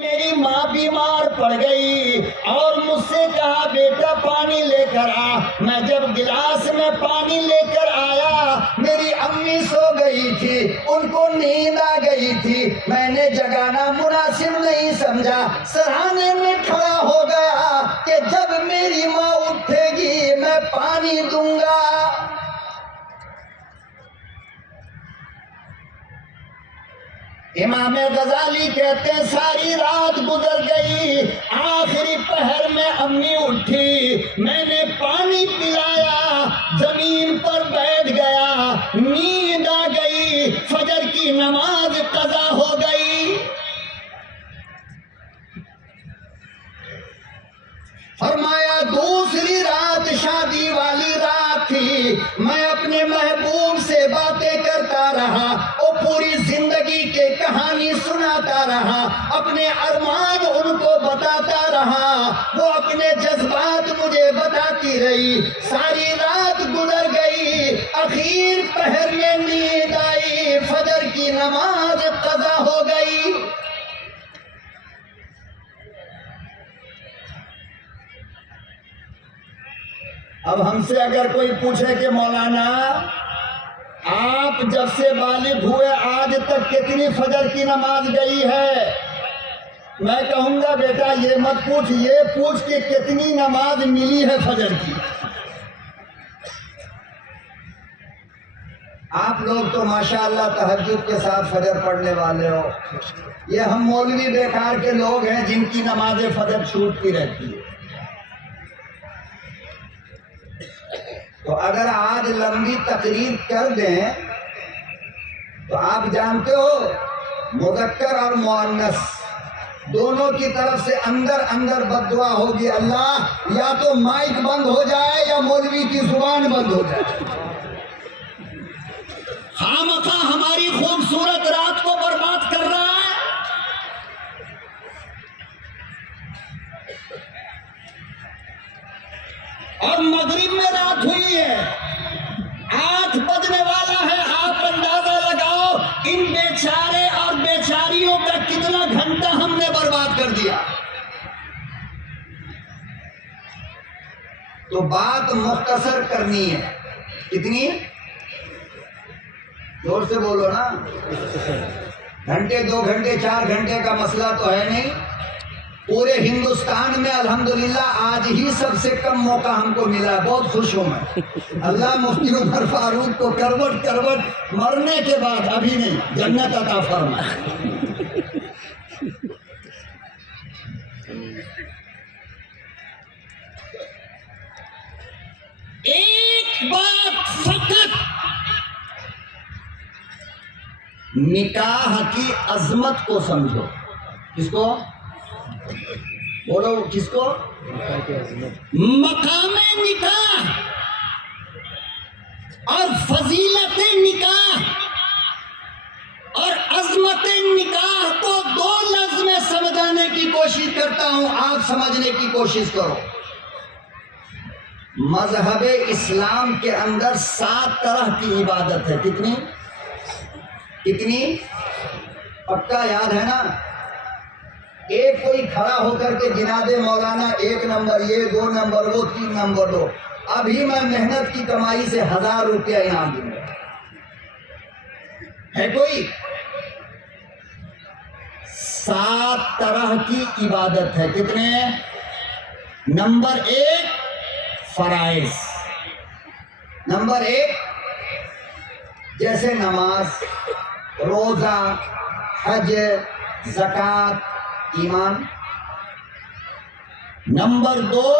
میری ماں بیمار پڑ گئی اور مجھ سے کہا بیٹا پانی لے کر آ. میں جب گلاس میں پانی لے کر آیا میری امی سو گئی تھی, ان کو نیند آ گئی تھی. میں نے جگانا مناسب نہیں سمجھا, سرانے میں کھڑا ہو گیا کہ جب میری ماں اٹھے گی میں پانی دوں گا. امام غزالی کہتے ہیں ساری رات گزر گئی, آخری پہر میں امی اٹھی, میں نے پانی پلایا, زمین پر بیٹھ گیا, نیند آ گئی, فجر کی نماز قضا ہو گئی. فرمایا دوسری رات شادی والی رات تھی, میں اپنے محبوب سے باتیں کرتا رہا, وہ پوری زندگی کے کہانی سناتا رہا, اپنے ارمان ان کو بتاتا رہا, وہ اپنے جذبات مجھے بتاتی رہی. ساری رات گزر گئی, اخیر پہر میں نیند آئی, فجر کی نماز قضا ہو گئی. اب ہم سے اگر کوئی پوچھے کہ مولانا آپ جب سے بالغ ہوئے آج تک کتنی فجر کی نماز گئی ہے, میں کہوں گا بیٹا یہ مت پوچھ, یہ پوچھ کہ کتنی نماز ملی ہے فجر کی. آپ لوگ تو ماشاءاللہ تہجد کے ساتھ فجر پڑھنے والے ہو, یہ ہم مولوی بیکار کے لوگ ہیں جن کی نماز فجر چھوٹتی رہتی ہے. تو اگر آج لمبی تقریر کر دیں تو آپ جانتے ہو مذکر اور مؤنث دونوں کی طرف سے اندر اندر بد دعا ہوگی, اللہ یا تو مائک بند ہو جائے یا مولوی کی زبان بند ہو جائے. خامخواہ ہماری خوبصورت رات کو برباد کر رہا ہے. اور مغرب میں رات ہوئی ہے, 8 بجنے والا ہے, آپ اندازہ لگاؤ ان بیچارے اور بیچاریوں کا کتنا گھنٹہ ہم نے برباد کر دیا. تو بات مختصر کرنی ہے, کتنی زور سے بولو نا, گھنٹے 2 گھنٹے 4 گھنٹے کا مسئلہ تو ہے نہیں. پورے ہندوستان میں الحمدللہ آج ہی سب سے کم موقع ہم کو ملا, بہت خوش ہوں میں. اللہ مفتی عمر فاروق کو کروٹ کروٹ مرنے کے بعد, ابھی نہیں, جنت عطا فرمائے. ایک بات فقط نکاح کی عظمت کو سمجھو. کس کو بولو, کس کو؟ مقام نکاح اور فضیلت نکاح اور عظمت نکاح کو 2 لفظ میں سمجھانے کی کوشش کرتا ہوں, آپ سمجھنے کی کوشش کرو. مذہب اسلام کے اندر 7 طرح کی عبادت ہے. کتنی کتنی پکا یاد ہے نا؟ ایک کوئی کھڑا ہو کر کے گنا دے مولانا 1 نمبر یہ, 2 نمبر وہ, 3 نمبر دو, ابھی میں محنت کی کمائی سے 1000 روپیہ انعام دوں گا. ہے کوئی؟ 7 طرح کی عبادت ہے. کتنے؟ نمبر 1 فرائض. نمبر 1 جیسے نماز, روزہ, حج, زکوٰۃ, ایمان. نمبر 2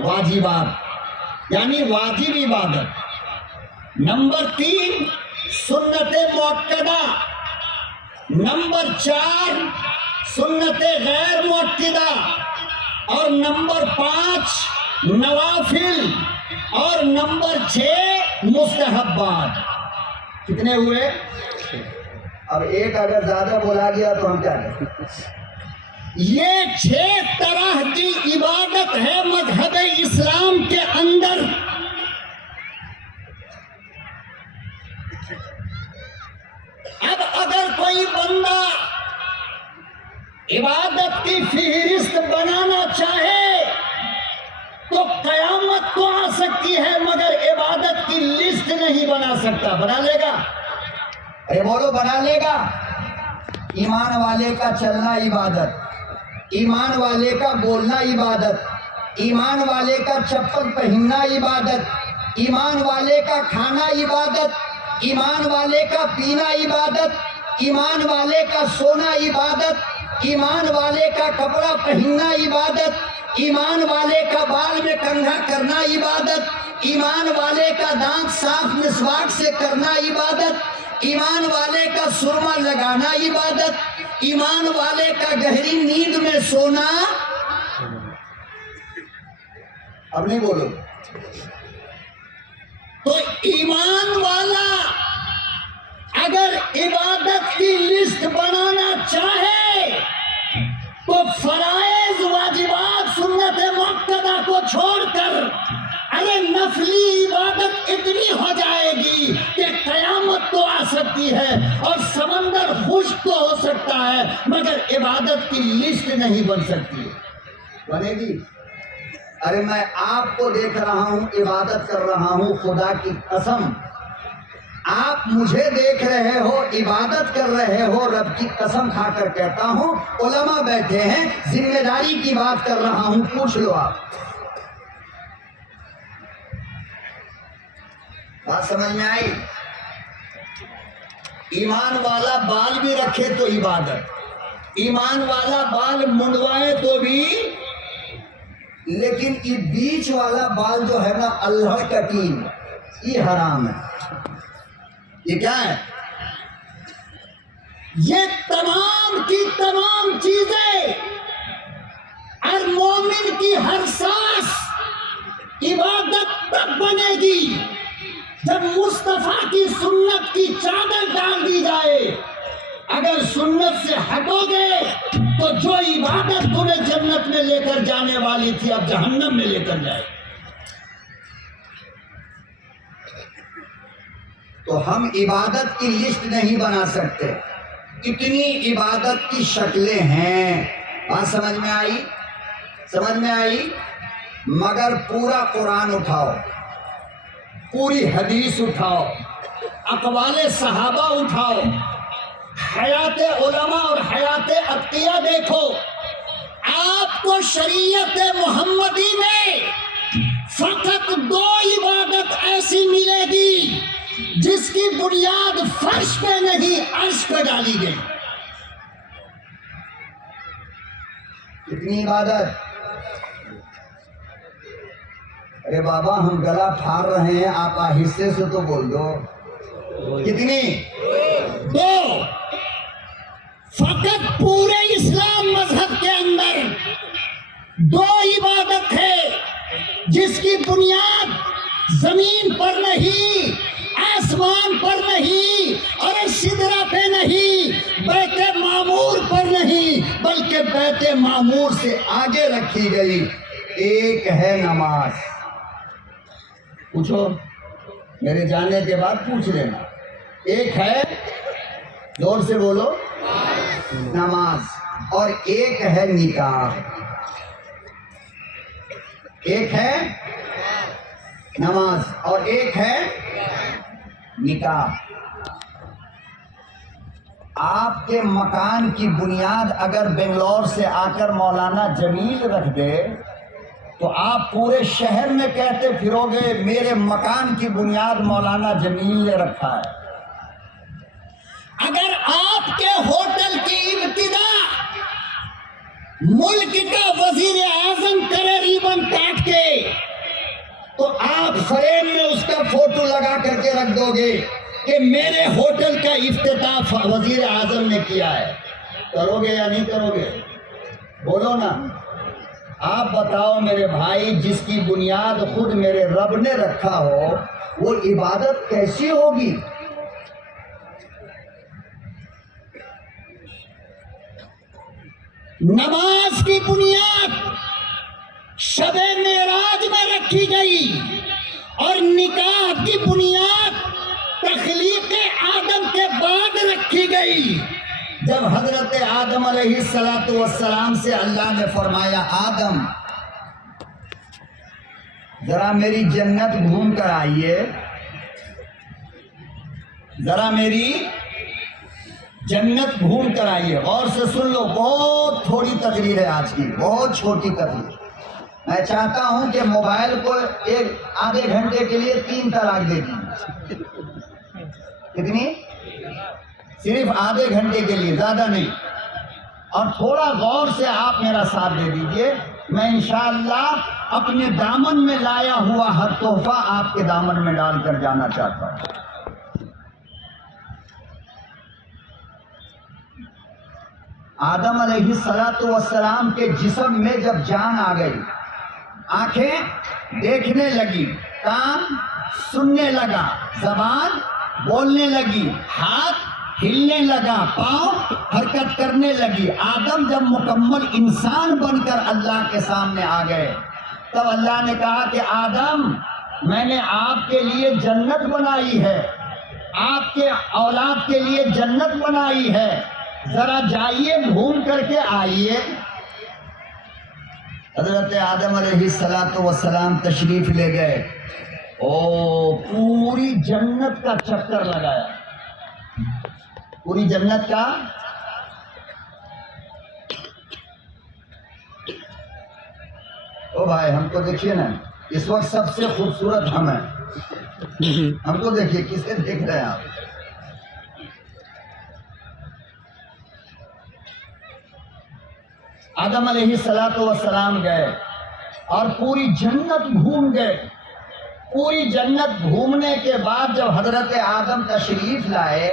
واجبات یعنی واجب عبادت. نمبر 3 سنت مؤکدہ. نمبر 4 سنت غیر مؤکدہ. اور نمبر 5 نوافل. اور نمبر 6 مستحبات. کتنے ہوئے؟ اب ایک اگر زیادہ بولا گیا تو ہم کیا کریں؟ یہ 6 طرح کی عبادت ہے مذہب اسلام کے اندر. اب اگر کوئی بندہ عبادت کی فہرست بنانا چاہے تو قیامت تو آ سکتی ہے، مگر عبادت کی لسٹ نہیں بنا سکتا۔ بنا لے گا؟ ارے بولو، بنا لے گا؟ ایمان والے کا چلنا عبادت، ایمان والے کا بولنا عبادت، ایمان والے کا چپل پہننا عبادت، ایمان والے کا کھانا عبادت، ایمان والے کا پینا عبادت، ایمان والے کا سونا عبادت، ایمان والے کا کپڑا پہننا عبادت، ایمان والے کا بال میں کنگھا کرنا عبادت، ایمان والے کا دانت صاف مسواک سے کرنا عبادت، ایمان والے کا سرما لگانا عبادت، ایمان والے کا گہری نیند میں سونا۔ اب نہیں بولو۔ تو ایمان والا اگر عبادت کی لسٹ بنانا چاہے تو فرائض، واجبات، سنت مؤکدہ کو چھوڑ کر ارے نفلی عبادت اتنی ہو جائے گی کہ قیامت تو آ سکتی ہے اور سمندر خشک تو ہو سکتا ہے، مگر عبادت کی لسٹ نہیں بن سکتی۔ بنے گی؟ ارے میں آپ کو دیکھ رہا ہوں، عبادت کر رہا ہوں، خدا کی قسم آپ مجھے دیکھ رہے ہو، عبادت کر رہے ہو، رب کی قسم کھا کر کہتا ہوں، علماء بیٹھے ہیں، ذمہ داری کی بات کر رہا ہوں، پوچھ لو آپ۔ بات سمجھ میں آئی؟ ایمان والا بال بھی رکھے تو عبادت، ایمان والا بال منڈوائے تو بھی، لیکن یہ بیچ والا بال جو ہے نا، اللہ کا دین، یہ حرام ہے۔ یہ کیا ہے؟ یہ تمام کی تمام چیزیں اور مومن کی ہر سانس عبادت تب بنے گی جب مصطفیٰ کی سنت کی چادر ڈال دی جائے۔ اگر سنت سے ہٹو گے تو جو عبادت تمہیں جنت میں لے کر جانے والی تھی اب جہنم میں لے کر جائے۔ تو ہم عبادت کی لسٹ نہیں بنا سکتے، اتنی عبادت کی شکلیں ہیں۔ بات سمجھ میں آئی؟ سمجھ میں آئی؟ مگر پورا قرآن اٹھاؤ، پوری حدیث اٹھاؤ، اقوال صحابہ اٹھاؤ، حیات علماء اور حیات اتقیاء دیکھو، آپ کو شریعت محمدی میں فقط دو عبادت ایسی ملے گی جس کی بنیاد فرش پہ نہیں عرش پہ ڈالی گئی۔ کتنی عبادت؟ ارے بابا ہم گلا پھاڑ رہے ہیں، آپ آہستہ سے تو بول دو۔ کتنی؟ دو۔ فقط پورے اسلام مذہب کے اندر دو عبادت ہے جس کی بنیاد زمین پر نہیں، آسمان پر نہیں، اور سدرہ پہ نہیں، بیت معمور پر نہیں، بلکہ بیت معمور سے آگے رکھی گئی۔ ایک ہے نماز۔ پوچھو، میرے جانے کے بعد پوچھ لینا۔ ایک ہے، زور سے بولو، نماز، اور ایک ہے نکاح۔ ایک ہے نماز اور ایک ہے نکاح۔ آپ کے مکان کی بنیاد اگر بنگلور سے آ کر مولانا جمیل رکھ دے تو آپ پورے شہر میں کہتے پھرو گے میرے مکان کی بنیاد مولانا جمیل نے رکھا ہے۔ اگر آپ کے ہوٹل کی ابتدا ملک کا وزیر اعظم کرے ریبن کاٹ کے تو آپ فریم میں اس کا فوٹو لگا کر کے رکھ دو گے کہ میرے ہوٹل کا افتتاح وزیر اعظم نے کیا ہے۔ کرو گے یا نہیں کرو گے؟ بولو نا۔ آپ بتاؤ میرے بھائی، جس کی بنیاد خود میرے رب نے رکھا ہو وہ عبادت کیسی ہوگی؟ نماز کی بنیاد شب معراج میں رکھی گئی اور نکاح کی بنیاد تخلیق آدم کے بعد رکھی گئی۔ جب حضرت آدم علیہ السلام سے اللہ نے فرمایا آدم ذرا میری جنت گھوم کر آئیے، ذرا میری جنت گھوم کر آئیے. غور سے سن لو، بہت تھوڑی تقریر ہے آج کی، بہت چھوٹی تقریر. میں چاہتا ہوں کہ موبائل کو ایک آدھے گھنٹے کے لیے 3 طلاق دے دی. کتنی؟ صرف آدھے گھنٹے کے لیے، زیادہ نہیں. اور تھوڑا غور سے آپ میرا ساتھ دے دیجئے. میں انشاءاللہ اپنے دامن میں لایا ہوا ہر تحفہ آپ کے دامن میں ڈال کر جانا چاہتا ہوں. آدم علیہ السلام کے جسم میں جب جان آ گئی، آنکھیں دیکھنے لگی، کان سننے لگا، زبان بولنے لگی، ہاتھ ہلنے لگا، پاؤں حرکت کرنے لگی. آدم جب مکمل انسان بن کر اللہ کے سامنے آ گئے، تب اللہ نے کہا کہ آدم میں نے آپ کے لیے جنت بنائی ہے، آپ کے اولاد کے لیے جنت بنائی ہے، ذرا جائیے گھوم کر کے آئیے. حضرت آدم علیہ السلام تشریف لے گئے. پوری جنت کا چکر لگایا، پوری جنت کا. او بھائی ہم کو دیکھیے نا، اس وقت سب سے خوبصورت ہم ہیں. ہم کو دیکھیے، کسے دیکھ رہے ہیں آپ؟ آدم علیہ السلام گئے اور پوری جنت گھوم گئے. پوری جنت گھومنے کے بعد جب حضرت آدم تشریف لائے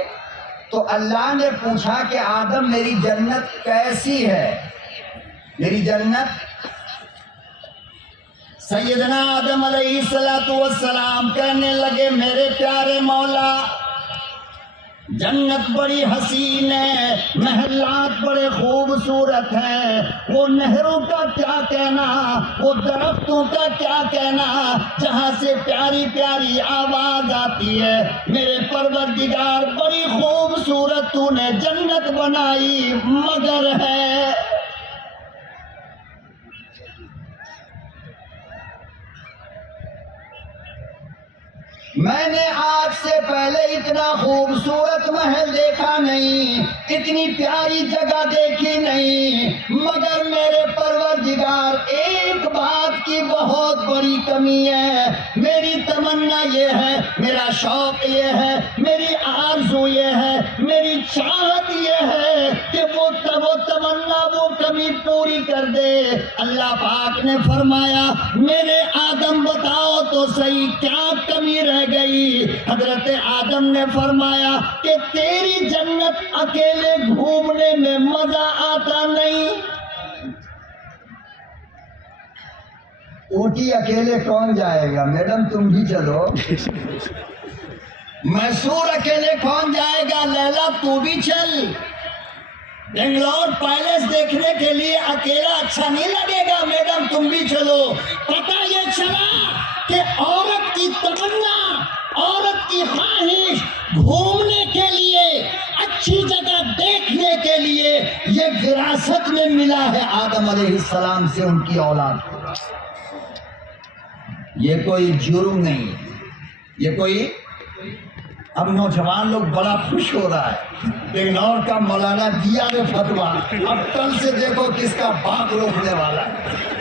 تو اللہ نے پوچھا کہ آدم میری جنت کیسی ہے؟ میری جنت. سیدنا آدم علیہ السلام کہنے لگے میرے پیارے مولا، جنت بڑی حسین ہے، محلات بڑے خوبصورت ہیں، وہ نہروں کا کیا کہنا، وہ درختوں کا کیا کہنا، جہاں سے پیاری پیاری آواز آتی ہے. میرے پروردگار بڑی خوبصورت تو نے جنت بنائی، مگر ہے میں نے آج سے پہلے اتنا خوبصورت محل دیکھا نہیں، اتنی پیاری جگہ دیکھی نہیں، مگر میرے پروردگار ایک بات کی بہت بڑی کمی ہے. میری تمنا یہ ہے، میرا شوق یہ ہے، میری آرزو یہ ہے، میری چاہت یہ ہے کہ وہ تمنا، وہ کمی پوری کر دے. اللہ پاک نے فرمایا میرے آدم بتاؤ تو صحیح کیا کمی رہ گئی؟ حضرت آدم نے فرمایا کہ تیری جنت اکیلے گھومنے میں مزہ آتا نہیں. اوٹی اکیلے کون جائے گا؟ میڈم تم بھی چلو. میسور اکیلے کون جائے گا؟ لیلا تو بھی چل. بنگلور پیلس دیکھنے کے لیے اکیلا اچھا نہیں لگے گا، میڈم تم بھی چلو. پتہ یہ چلا کہ عورت کی تمنا، عورت کی خواہش گھومنے کے لیے، اچھی جگہ دیکھنے کے لیے، یہ وراثت میں ملا ہے آدم علیہ السلام سے ان کی اولاد کو. یہ کوئی جرم نہیں، یہ کوئی. اب نوجوان لوگ بڑا خوش ہو رہا ہے، بنگلور کا مولانا دیا نے فتویٰ، اب کل سے دیکھو کس کا باپ روکنے والا ہے.